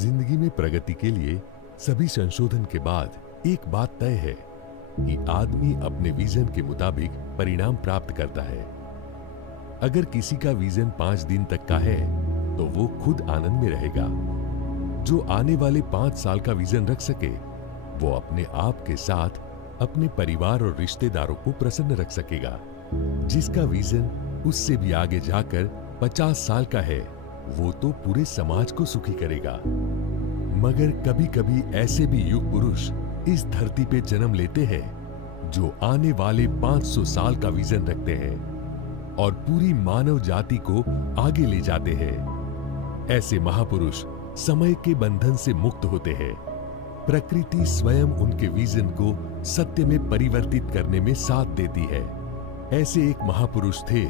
जिंदगी में प्रगति के लिए सभी संशोधन के बाद एक बात तय है कि आदमी अपने विजन के मुताबिक परिणाम प्राप्त करता है। अगर किसी का विजन 5 दिन तक का है तो वो खुद आनंद में रहेगा। जो आने वाले 5 साल का विजन रख सके वो अपने आप के साथ अपने परिवार और रिश्तेदारों को प्रसन्न रख सकेगा। जिसका विजन उससे भी आगे जाकर 50 साल का है वो तो पूरे समाज को सुखी करेगा। मगर कभी कभी ऐसे भी युग पुरुष इस धरती पे जन्म लेते हैं जो आने वाले 500 साल का विजन रखते हैं और पूरी मानव जाति को आगे ले जाते हैं। ऐसे महापुरुष समय के बंधन से मुक्त होते हैं। प्रकृति स्वयं उनके विजन को सत्य में परिवर्तित करने में साथ देती है। ऐसे एक महापुरुष थे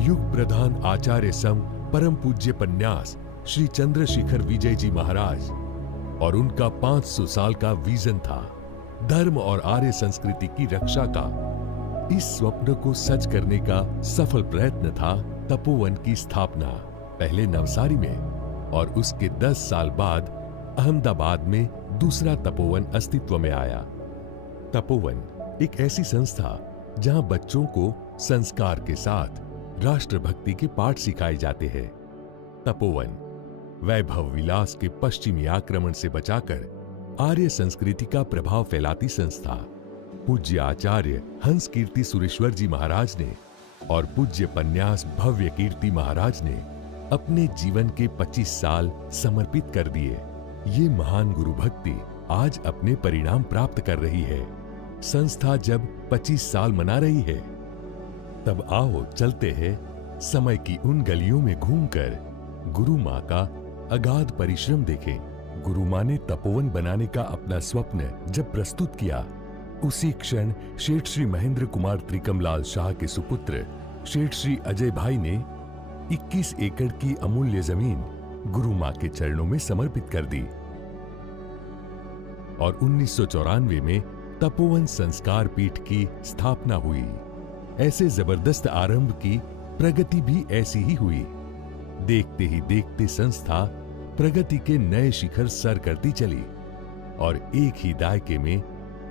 युग प्रधान आचार्य सम परम पूज्य पन्यास श्री चंद्रशेखर विजय जी महाराज, और उनका 500 साल का विजन था धर्म और आर्य संस्कृति की रक्षा का। इस स्वप्न को सच करने का सफल प्रयत्न था तपोवन की स्थापना, पहले नवसारी में और उसके 10 साल बाद अहमदाबाद में दूसरा तपोवन अस्तित्व में आया। तपोवन एक ऐसी संस्था जहां बच्चों को संस्कार के साथ राष्ट्रभक्ति के पाठ सिखाए जाते हैं। तपोवन वैभव विलास के पश्चिमी आक्रमण से बचाकर आर्य संस्कृति का प्रभाव फैलाती संस्था। पूज्य आचार्य हंस कीर्ति सुरेश्वर जी महाराज ने और पूज्य पन्यास भव्य कीर्ति महाराज ने अपने जीवन के 25 साल समर्पित कर दिए। ये महान गुरु भक्ति आज अपने परिणाम प्राप्त कर रही है। संस्था जब 25 साल मना रही है तब आओ चलते हैं समय की उन गलियों में घूमकर गुरु माँ का अगाध परिश्रम देखें। गुरु माँ ने तपोवन बनाने का अपना स्वप्न जब प्रस्तुत किया, उसी क्षण शेठ श्री महेंद्र कुमार त्रिकमलाल शाह के सुपुत्र शेठ श्री अजय भाई ने 21 एकड़ की अमूल्य जमीन गुरु माँ के चरणों में समर्पित कर दी और 1994 में तपोवन संस्कार पीठ की स्थापना हुई। ऐसे जबरदस्त आरंभ की प्रगति भी ऐसी ही हुई। देखते ही देखते संस्था प्रगति के नए शिखर सर करती चली और एक ही दायके में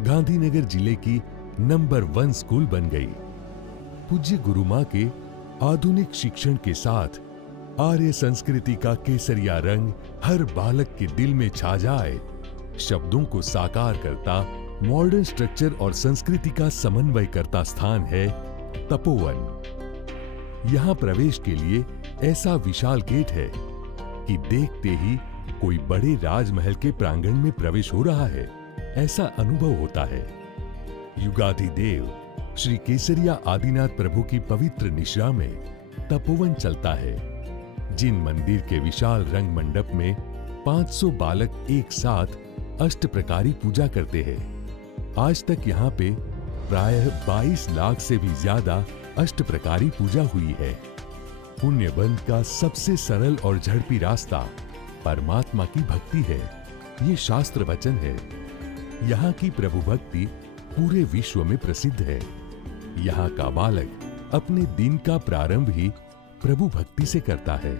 गांधीनगर जिले की नंबर 1 स्कूल बन गई। पूज्य गुरु माँ के आधुनिक शिक्षण के साथ आर्य संस्कृति का केसरिया रंग हर बालक के दिल में छा जाए, शब्दों को साकार करता मॉडर्न स्ट्रक्चर और संस्कृति का समन्वय करता स्थान है तपोवन। यहाँ प्रवेश के लिए ऐसा विशाल गेट है कि देखते ही कोई बड़े राजमहल के प्रांगण में प्रवेश हो रहा है ऐसा अनुभव होता है। युगाधिदेव श्री केसरिया आदिनाथ प्रभु की पवित्र निश्रा में तपोवन चलता है। जिन मंदिर के विशाल रंग मंडप में 500 बालक एक साथ अष्ट प्रकारी पूजा करते हैं, आज तक यहाँ पे प्रायः 22 लाख से भी ज्यादा अष्ट प्रकारी पूजा हुई है। पुण्य बंध का सबसे सरल और झड़पी रास्ता परमात्मा की भक्ति है, ये शास्त्र वचन है। यहाँ की प्रभु भक्ति पूरे विश्व में प्रसिद्ध है। यहाँ का बालक अपने दिन का प्रारंभ ही प्रभु भक्ति से करता है।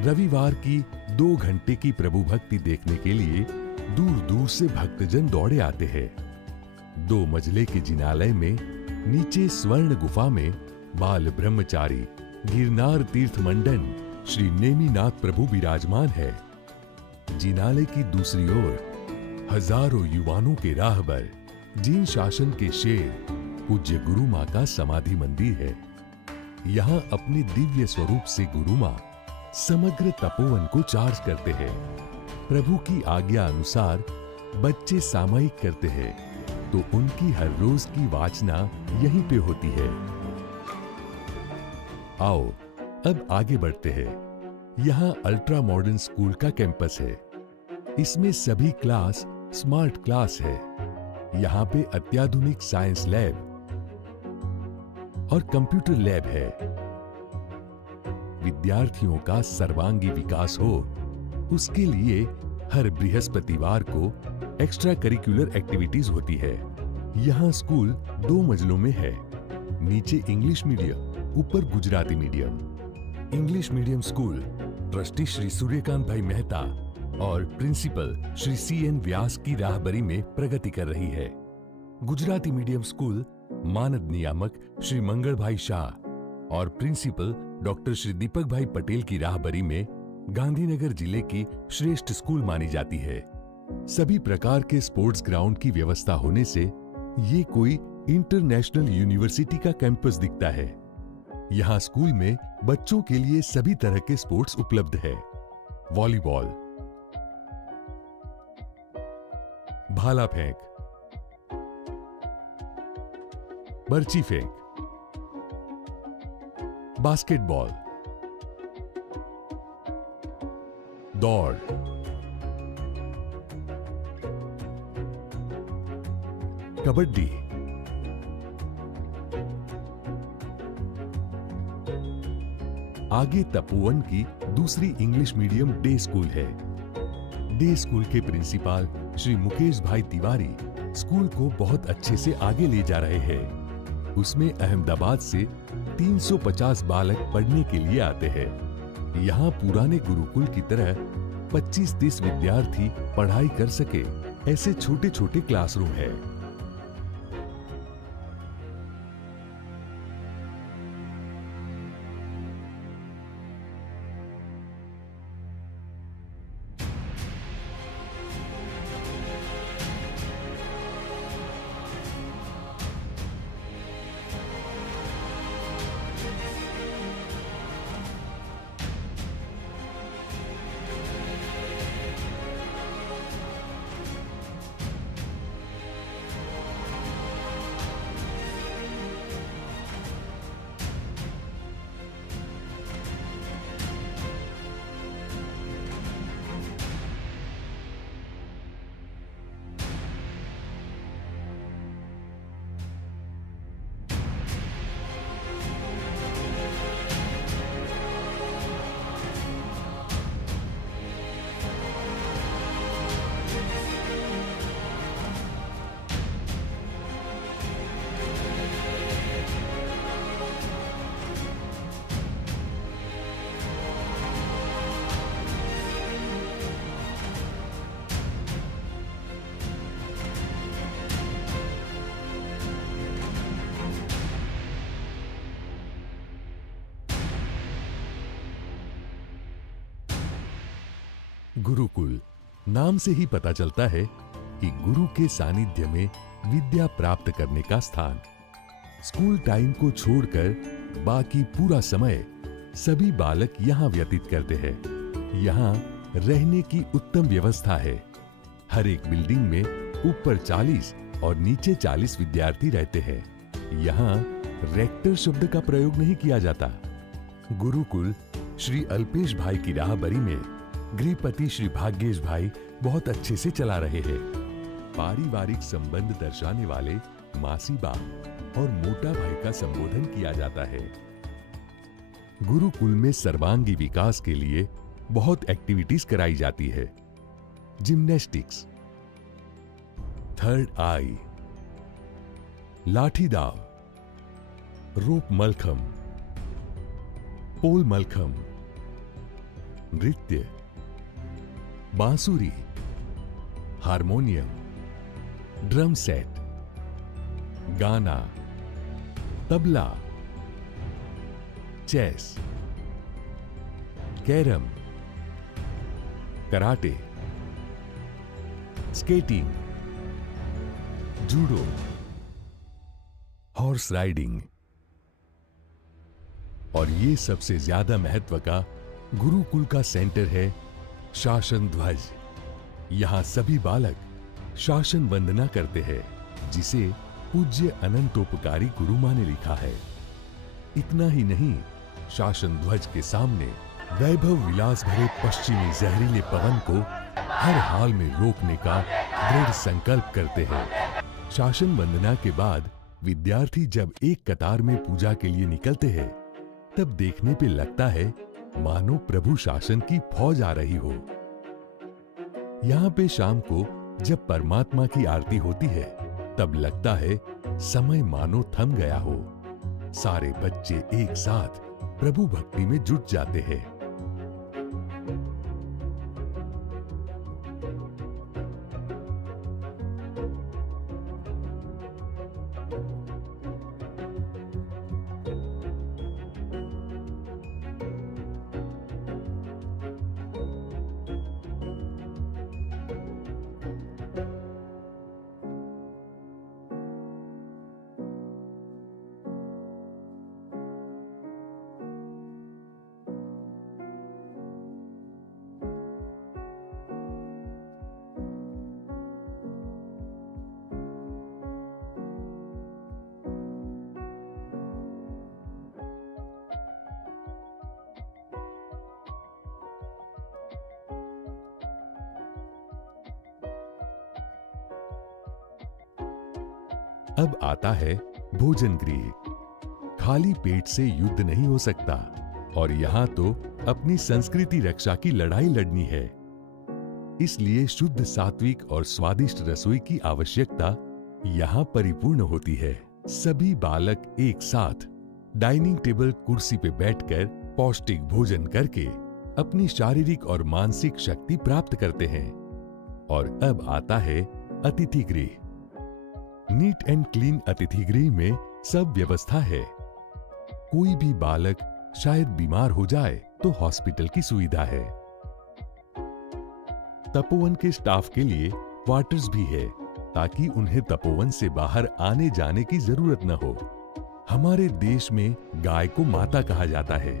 रविवार की 2 घंटे की प्रभु भक्ति देखने के लिए दूर दूर से भक्तजन दौड़े आते हैं। 2 मंजिले के जिनालय में नीचे स्वर्ण गुफा में बाल ब्रह्मचारी गिरनार तीर्थ मंडन श्री नेमिनाथ प्रभु विराजमान है। जिनालय की दूसरी ओर हजारों युवानों के राहबर जिन शासन के शेर पूज्य गुरु माँ का समाधि मंदिर है। यहाँ अपने दिव्य स्वरूप से गुरु माँ समग्र तपोवन को चार्ज करते हैं। प्रभु की आज्ञा अनुसार बच्चे सामयिक करते हैं तो उनकी हर रोज की वाचना यहीं पे होती है। आओ अब आगे बढ़ते हैं। यहाँ अल्ट्रा मॉडर्न स्कूल का कैंपस है। इसमें सभी क्लास स्मार्ट क्लास है। यहाँ पे अत्याधुनिक साइंस लैब और कंप्यूटर लैब है। विद्यार्थियों का सर्वांगी विकास हो उसके लिए हर बृहस्पतिवार को एक्स्ट्रा करिकुलर एक्टिविटीज होती है। यहाँ स्कूल 2 मंजिलों में है। नीचे इंग्लिश मीडियम, ऊपर Gujarati medium. English medium school trustee Shri Suryakant भाई मेहता और प्रिंसिपल श्री CN व्यास की राहबरी में प्रगति कर रही है। गुजराती मीडियम स्कूल मानद नियामक श्री मंगल भाई शाह और प्रिंसिपल डॉक्टर श्री दीपक भाई पटेल की राहबरी में गांधीनगर जिले की श्रेष्ठ स्कूल मानी जाती है। सभी प्रकार के स्पोर्ट्स ग्राउंड की व्यवस्था होने से ये कोई इंटरनेशनल यूनिवर्सिटी का कैंपस दिखता है। यहाँ स्कूल में बच्चों के लिए सभी तरह के स्पोर्ट्स उपलब्ध है। वॉलीबॉल, भाला फेंक, बर्ची फेंक, बास्केटबॉल, दौड़, कबड्डी, आगे तपोवन की दूसरी इंग्लिश मीडियम डे स्कूल है। डे स्कूल के प्रिंसिपल श्री मुकेश भाई तिवारी स्कूल को बहुत अच्छे से आगे ले जा रहे हैं। उसमें अहमदाबाद से 350 बालक पढ़ने के लिए आते हैं। यहाँ पुराने गुरुकुल की तरह 25-30 विद्यार्थी पढ़ाई कर सके ऐसे छोटे छोटे क्लासरूम है। गुरुकुल नाम से ही पता चलता है कि गुरु के सानिध्य में विद्या प्राप्त करने का स्थान। स्कूल टाइम को छोड़कर बाकी पूरा समय सभी बालक यहाँ व्यतीत करते हैं। यहाँ रहने की उत्तम व्यवस्था है। हर एक बिल्डिंग में ऊपर 40 और नीचे 40 विद्यार्थी रहते हैं। यहाँ रेक्टर शब्द का प्रयोग नहीं किया जाता। गुरुकुल श्री अल्पेश भाई की राहबरी में गृहपति श्री भाग्येश भाई बहुत अच्छे से चला रहे हैं। पारिवारिक संबंध दर्शाने वाले मासी बा और मोटा भाई का संबोधन किया जाता है। गुरुकुल में सर्वांगी विकास के लिए बहुत एक्टिविटीज कराई जाती है। जिम्नास्टिक्स, थर्ड आई, लाठी दाव, रोप मलखम, पोल मलखम, नृत्य, बांसुरी, हारमोनियम, ड्रम सेट, गाना, tabla, chess, carrom, karate, skating, judo, horse riding और ये सबसे ज्यादा महत्व का गुरुकुल का सेंटर है शासन ध्वज। यहां सभी बालक शासन वंदना करते हैं, जिसे पूज्य अनंतोपकारी गुरु माँ ने लिखा है। इतना ही नहीं, शासन ध्वज के सामने वैभव विलास भरे पश्चिमी जहरीले पवन को हर हाल में रोकने का दृढ़ संकल्प करते हैं। शासन वंदना के बाद विद्यार्थी जब एक कतार में पूजा के लिए निकलते हैं, तब देखने पे लगता है मानो प्रभु शासन की फौज आ रही हो। यहाँ पे शाम को जब परमात्मा की आरती होती है, तब लगता है समय मानो थम गया हो। सारे बच्चे एक साथ प्रभु भक्ति में जुट जाते हैं। अब आता है भोजन गृह। खाली पेट से युद्ध नहीं हो सकता और यहाँ तो अपनी संस्कृति रक्षा की लड़ाई लड़नी है। इसलिए शुद्ध, सात्विक और स्वादिष्ट रसोई की आवश्यकता यहाँ परिपूर्ण होती है। सभी बालक एक साथ डाइनिंग टेबल कुर्सी पे बैठकर पौष्टिक भोजन करके अपनी शारीरिक और मानसिक शक्ति प्राप्त करते हैं। और अब आता है अतिथि गृह। नीट एंड क्लीन अतिथि गृह में सब व्यवस्था है। कोई भी बालक शायद बीमार हो जाए तो हॉस्पिटल की सुविधा है। तपोवन के स्टाफ के लिए क्वार्टर्स भी है ताकि उन्हें तपोवन से बाहर आने जाने की जरूरत न हो। हमारे देश में गाय को माता कहा जाता है।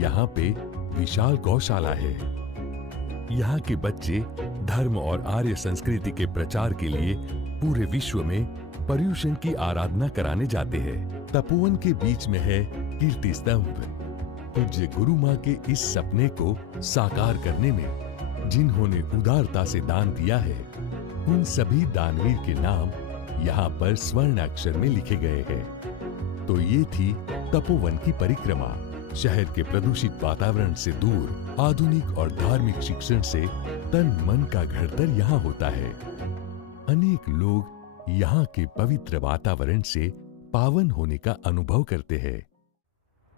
यहाँ पे विशाल गौशाला है। यहाँ के बच्चे धर्म और आर्य संस्कृति के प्रचार के लिए पूरे विश्व में पर्युषण की आराधना कराने जाते हैं। तपोवन के बीच में है कीर्ति स्तंभ। पूज्य गुरु माँ के इस सपने को साकार करने में जिन्होंने उदारता से दान दिया है, उन सभी दानवीर के नाम यहाँ पर स्वर्ण अक्षर में लिखे गए हैं। तो ये थी तपोवन की परिक्रमा। शहर के प्रदूषित वातावरण से दूर आधुनिक और धार्मिक शिक्षण से तन मन का घड़तर यहाँ होता है। अनेक लोग यहाँ के पवित्र वातावरण से पावन होने का अनुभव करते हैं।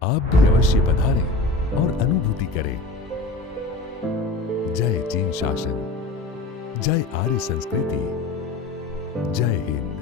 आप भी अवश्य पधारें और अनुभूति करें। जय जीन शासन, जय आर्य संस्कृति, जय हिंद।